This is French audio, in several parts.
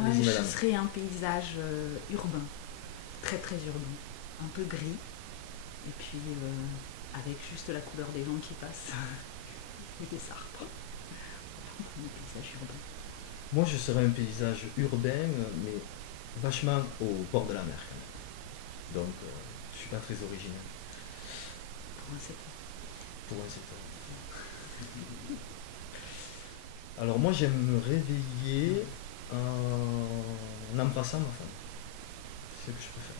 Moi, Allez-y, je madame. serais un paysage urbain, très très urbain, un peu gris, et puis avec juste la couleur des gens qui passent et des arbres. Un paysage urbain. Moi, je serais un paysage urbain, mais vachement au bord de la mer, quand même. Donc, je suis pas très original Pour un secteur. pour un secteur. Alors, moi, j'aime me réveiller en embrassant ma femme. C'est ce que je préfère.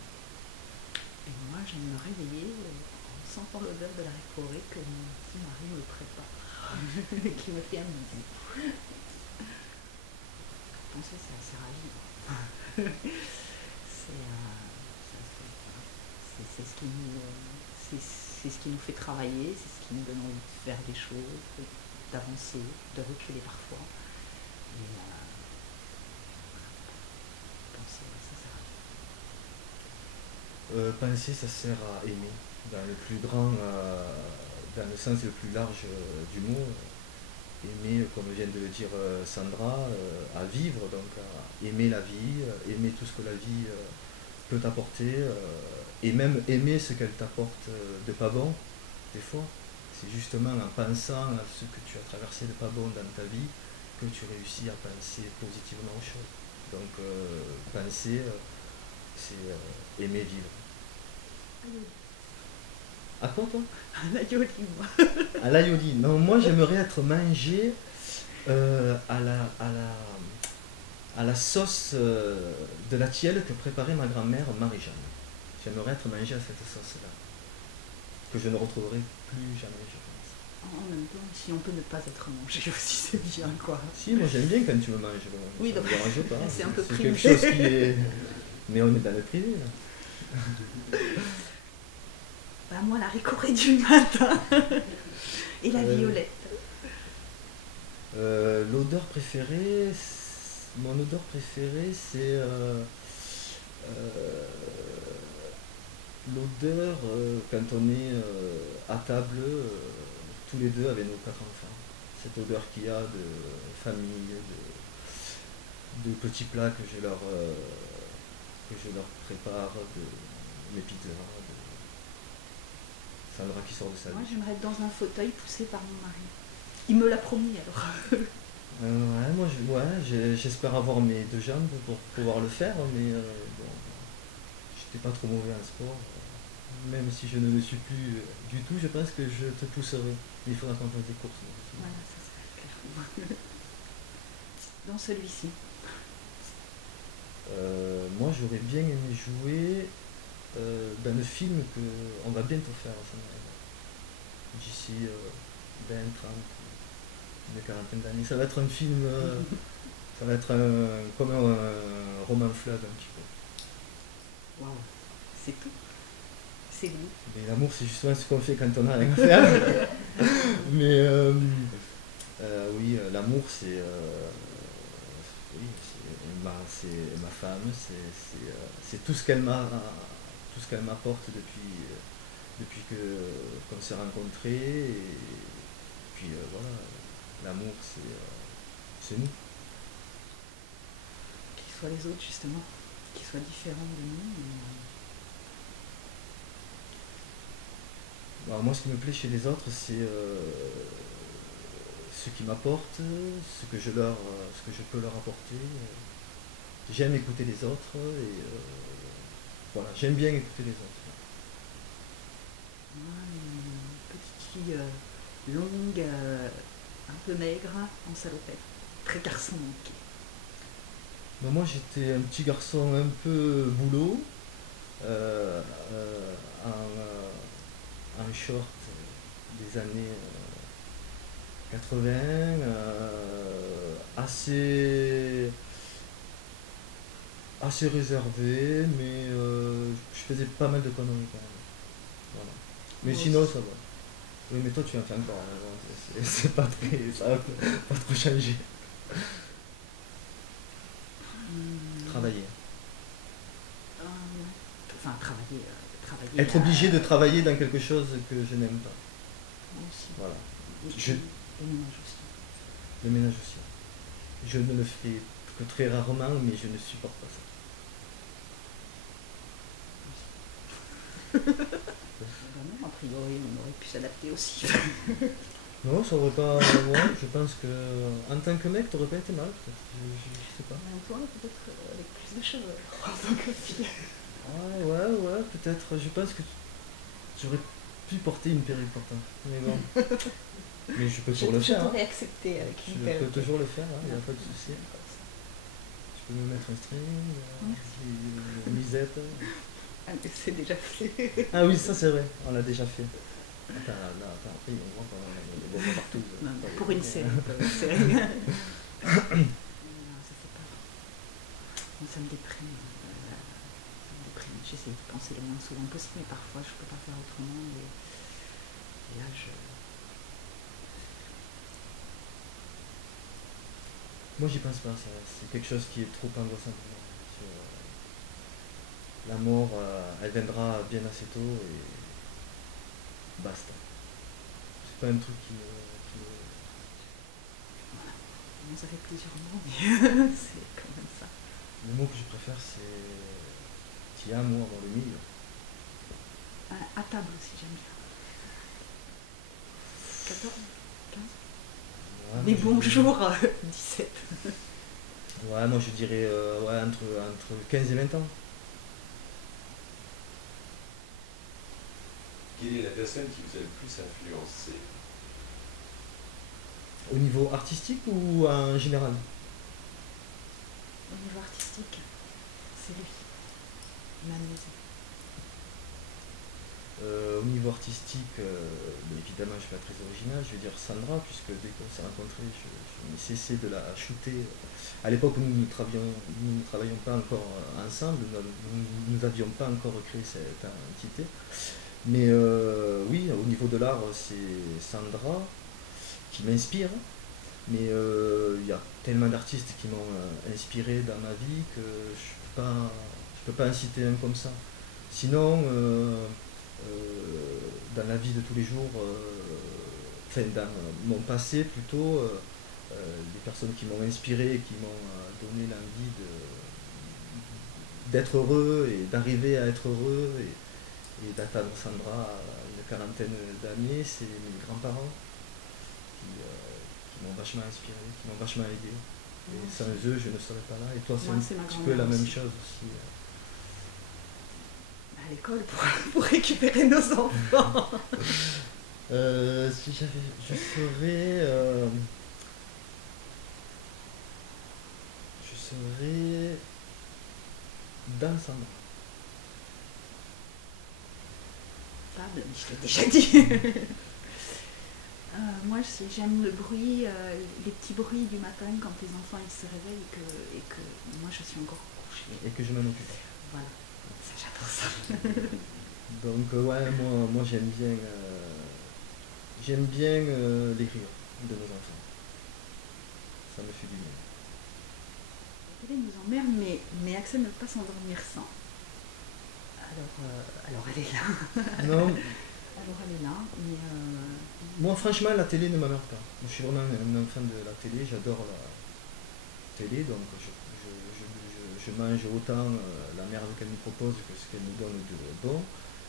Et moi, j'aime me réveiller en sentant l'odeur de la forêt que mon petit mari me prépare, qui me fait un bisou. Penser, c'est assez ravivant. C'est ce qui c'est ce qui nous fait travailler, c'est ce qui nous donne envie de faire des choses, d'avancer, de reculer parfois. Et penser, ça sert à rien. Penser, ça sert à aimer, dans le plus grand, dans le sens le plus large du mot. Aimer, comme vient de le dire Sandra, à vivre, donc à aimer la vie, aimer tout ce que la vie peut t'apporter, et même aimer ce qu'elle t'apporte de pas bon, des fois. C'est justement en pensant à ce que tu as traversé de pas bon dans ta vie que tu réussis à penser positivement aux choses. Donc penser, c'est aimer vivre. À quoi toi? Un aïoli, moi. À l'aïoli. Non, moi j'aimerais être mangé à la sauce de la tielle que préparait ma grand-mère Marie-Jeanne. J'aimerais être mangé à cette sauce-là, que je ne retrouverai plus jamais, je pense. En même temps, si on peut ne pas être mangé aussi, c'est bien, quoi. Si, moi j'aime bien quand tu me manges. Oui, ça me dérange pas. c'est un peu C'est privé. quelque chose qui est. Mais on est dans le privé là. Bah, moi, la ricorée du matin et la violette. L'odeur préférée, mon odeur préférée, c'est l'odeur quand on est à table tous les deux avec nos 4 enfants. Cette odeur qu'il y a de famille, de petits plats que je leur prépare, de mes pizzas, de Sandra qui sort de sa Moi, vie. j'aimerais être dans un fauteuil poussé par mon mari. Il me l'a promis, alors. Ouais, moi j'espère avoir mes 2 jambes pour pouvoir le faire, mais bon, j'étais pas trop mauvais en sport. Même si je ne le suis plus du tout, je pense que je te pousserai. Il faudra qu'on fasse des courses. Voilà, ça serait clair. Dans celui-ci. Moi j'aurais bien aimé jouer dans le film qu'on va bientôt faire d'ici 20, 30, une quarantaine d'années. Ça va être un film, ça va être comme un roman fleuve un petit peu. Waouh, c'est tout. C'est lui. Mais l'amour c'est justement ce qu'on fait quand on a rien à faire. Mais oui, l'amour c'est oui, c'est ma femme, c'est tout ce qu'elle m'apporte depuis qu'on s'est rencontrés. Et puis voilà, l'amour c'est nous. Qu'ils soient les autres, justement. Qu'ils soient différents de nous. Alors, moi, ce qui me plaît chez les autres, c'est ce qu'ils m'apportent, ce que je peux leur apporter. J'aime écouter les autres et voilà, j'aime bien écouter les autres. Moi, une petite fille longue, un peu maigre, en salopette. Très garçon manqué. Ben, moi, j'étais un petit garçon un peu boulot, en short des années 80, assez réservé, mais je faisais pas mal de conneries quand même. Voilà. Mais Moi sinon, aussi. ça va. Oui, mais toi, tu en fais encore. Hein, c'est pas très, ça va pas trop changer. Travailler. Enfin, travailler. Être obligé de travailler dans quelque chose que je n'aime pas. Moi aussi. Voilà. Et Je- le ménage aussi. Le ménage aussi. Je ne le fais que très rarement, mais je ne supporte pas ça. Non, a priori, on aurait pu s'adapter aussi. Non, ça aurait pas. Ouais, je pense que en tant que mec, t'aurais pas été mal, peut-être. Je sais pas. Toi, peut-être avec plus de cheveux en tant que fille. Ouais, peut-être. Je pense que j'aurais pu porter une perruque pourtant. Mais bon. Mais je peux toujours le faire. Je t'aurais accepté avec une perruque. Je peux toujours le faire, il n'y a pas de souci. Je peux me mettre un string, une misette. Ah, mais c'est déjà fait. Ah oui, ça c'est vrai, on l'a déjà fait. Attends, après, on voit qu'on voit partout. Non, pour une série. Non, ça c'est pas. Moi, ça me déprime. J'essaie de penser le moins souvent possible, mais parfois je peux pas faire autrement. Et là, Moi, j'y pense pas, c'est quelque chose qui est trop angoissant pour moi. La mort, elle viendra bien assez tôt et basta. C'est pas un truc qui me. Bon, ça fait plusieurs mots, mais c'est quand même ça. Le mot que je préfère, c'est Ti amo dans le milieu. À table aussi, j'aime bien. 14, 15. Ouais, Mais bonjour, 17. Ouais, moi je dirais entre 15 et 20 ans. Quelle est la personne qui vous a le plus influencé? Au niveau artistique ou en général? Au niveau artistique, c'est lui. Il m'amuse. Au niveau artistique, évidemment je suis pas très original, je vais dire Sandra, puisque dès qu'on s'est rencontrés, je n'ai cessé de la shooter. À l'époque où nous ne travaillions pas encore ensemble, nous n'avions pas encore créé cette entité. Mais oui, au niveau de l'art, c'est Sandra qui m'inspire. Mais il y a tellement d'artistes qui m'ont inspiré dans ma vie que je peux pas en citer un comme ça. Sinon, dans la vie de tous les jours, enfin dans mon passé plutôt, des personnes qui m'ont inspiré, qui m'ont donné l'envie d'être heureux et d'arriver à être heureux et d'atteindre Sandra à une quarantaine d'années, c'est mes grands-parents qui m'ont vachement inspiré, qui m'ont vachement aidé. Et sans eux, je ne serais pas là. Et toi, c'est un petit peu la même chose aussi. À l'école pour récupérer nos enfants. Si j'avais, je serais dans Sandra. Fable, je t'ai déjà dit. Moi, j'aime le bruit, les petits bruits du matin quand les enfants ils se réveillent et que moi je suis encore couchée. Et que je m'en occupe. Voilà, ça j'adore ça. Donc ouais, moi j'aime bien les rires de nos enfants. Ça me fait du bien. La télé nous emmerde, mais Axel ne peut pas s'endormir sans. Alors elle est là. Non. Alors elle est là, mais moi franchement la télé ne m'emmerde pas. Moi, je suis vraiment un enfant de la télé, j'adore la télé, donc je mange autant la merde qu'elle nous propose que ce qu'elle nous donne de bon.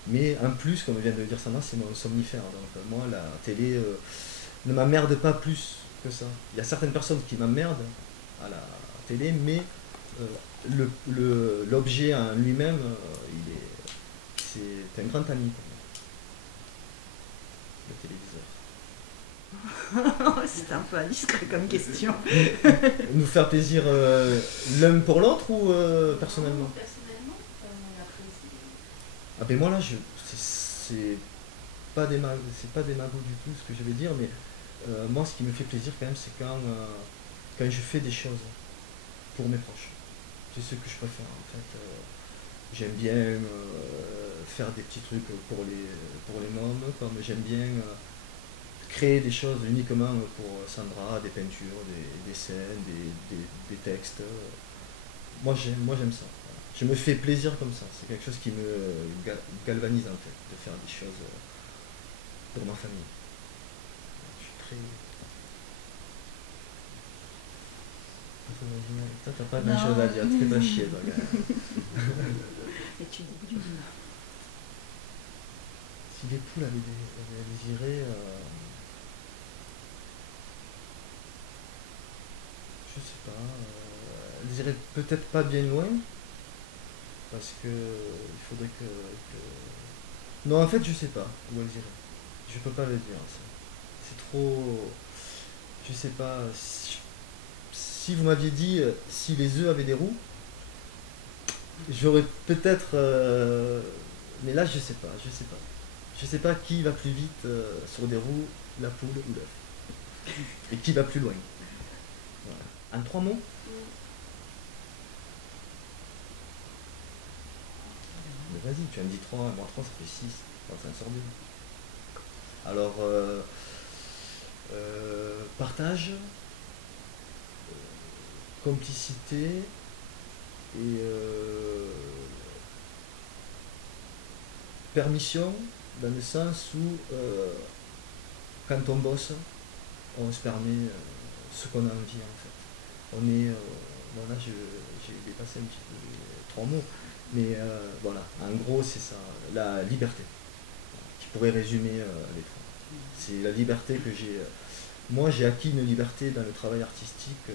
Mais en plus, comme vient de le dire Sana, c'est mon somnifère. Donc moi la télé ne m'emmerde pas plus que ça. Il y a certaines personnes qui m'emmerdent à la télé, mais l'objet en lui-même, c'est un grand ami pour moi. Le téléviseur. c'est un peu indiscret comme question. Nous faire plaisir l'un pour l'autre ou personnellement? Personnellement, après c'est... Ah ben moi là, c'est pas des magouilles du tout ce que je vais dire, mais moi ce qui me fait plaisir quand même, c'est quand je fais des choses pour mes proches. C'est ce que je préfère en fait. J'aime bien faire des petits trucs pour les mômes, comme j'aime bien créer des choses uniquement pour Sandra, des peintures, des scènes, des textes. Moi j'aime ça. Voilà. Je me fais plaisir comme ça. C'est quelque chose qui me galvanise en fait, de faire des choses pour ma famille. Je suis très... Toi, t'as pas grand-chose à dire, tu fais pas chier, toi, quand même. Et tu dis d'une. Si les poules avaient désiré, je sais pas, elles iraient peut-être pas bien loin, parce que il faudrait Non, en fait, je sais pas où elles iraient. Je peux pas le dire, ça. C'est trop... Je sais pas. Si vous m'aviez dit si les œufs avaient des roues, j'aurais peut-être... mais là, je sais pas, je sais pas. Je sais pas qui va plus vite sur des roues, la poule ou l'œuf. Et qui va plus loin. Voilà. En 3 mots? Mais vas-y, tu en dis 3, moi 3 ça fait 6. Enfin, ça en sort 2. Alors, partage, complicité et permission, dans le sens où quand on bosse, on se permet ce qu'on a envie en fait. On est, bon là j'ai dépassé un petit peu les 3 mots, mais voilà, en gros c'est ça, la liberté, qui pourrait résumer les 3. C'est la liberté que j'ai. Moi j'ai acquis une liberté dans le travail artistique,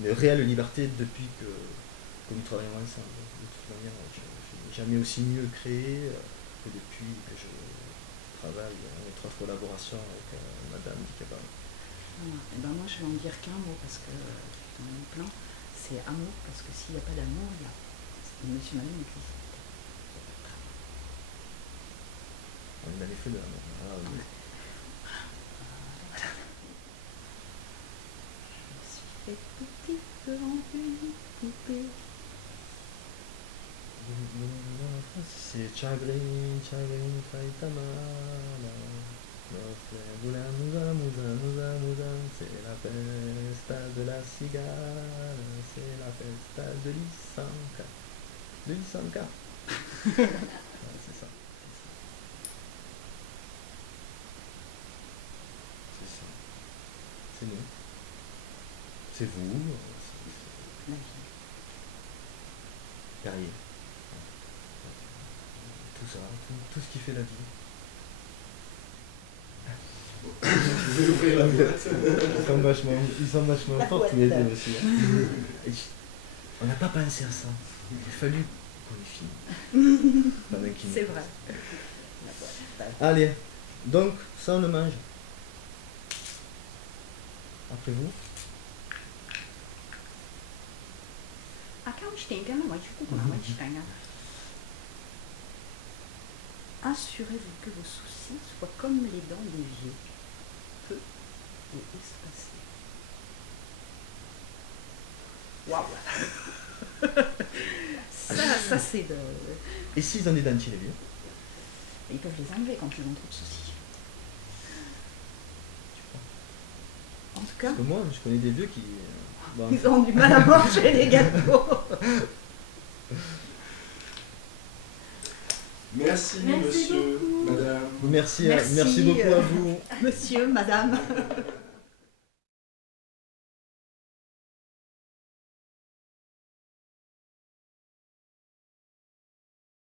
une réelle liberté depuis que nous travaillons ensemble. De toute manière, je n'ai jamais aussi mieux créé que depuis que je travaille en étroite collaboration avec Madame Dikaba. Voilà. Et ben moi je vais en dire qu'un mot parce que j'en ai plein. C'est amour, parce que s'il n'y a pas d'amour, il y a. Monsieur Malone qui dit. On est dans les feux de l'amour. Ah, oui. Je suis fait petite devant une poupée. C'est Chagrin, Chagrin, Faitamana. C'est la festa de la cigale, c'est la festa de l'Isanka. De l'Isanka. C'est ça. C'est ça. C'est nous. C'est vous. La vie. Perrier. Tout ça, tout ce qui fait la vie. Je vais ouvrir la boîte. Ils sont vachement forts tous les deux aussi. On n'a pas pensé à ça. Il a fallu qu'on les filme. C'est vrai. Allez, donc ça on le mange. Après vous. Assurez-vous que vos soucis soient comme les dents des vieux, peu et espacés. Waouh. Ça c'est de... Et s'ils ont des dentiers les vieux? Ils peuvent les enlever quand ils ont trop de soucis. En tout cas, Parce que moi, je connais des vieux qui... bon. ils ont du mal à manger les gâteaux. Merci, Merci monsieur, beaucoup. madame. Merci beaucoup à vous. Monsieur, madame.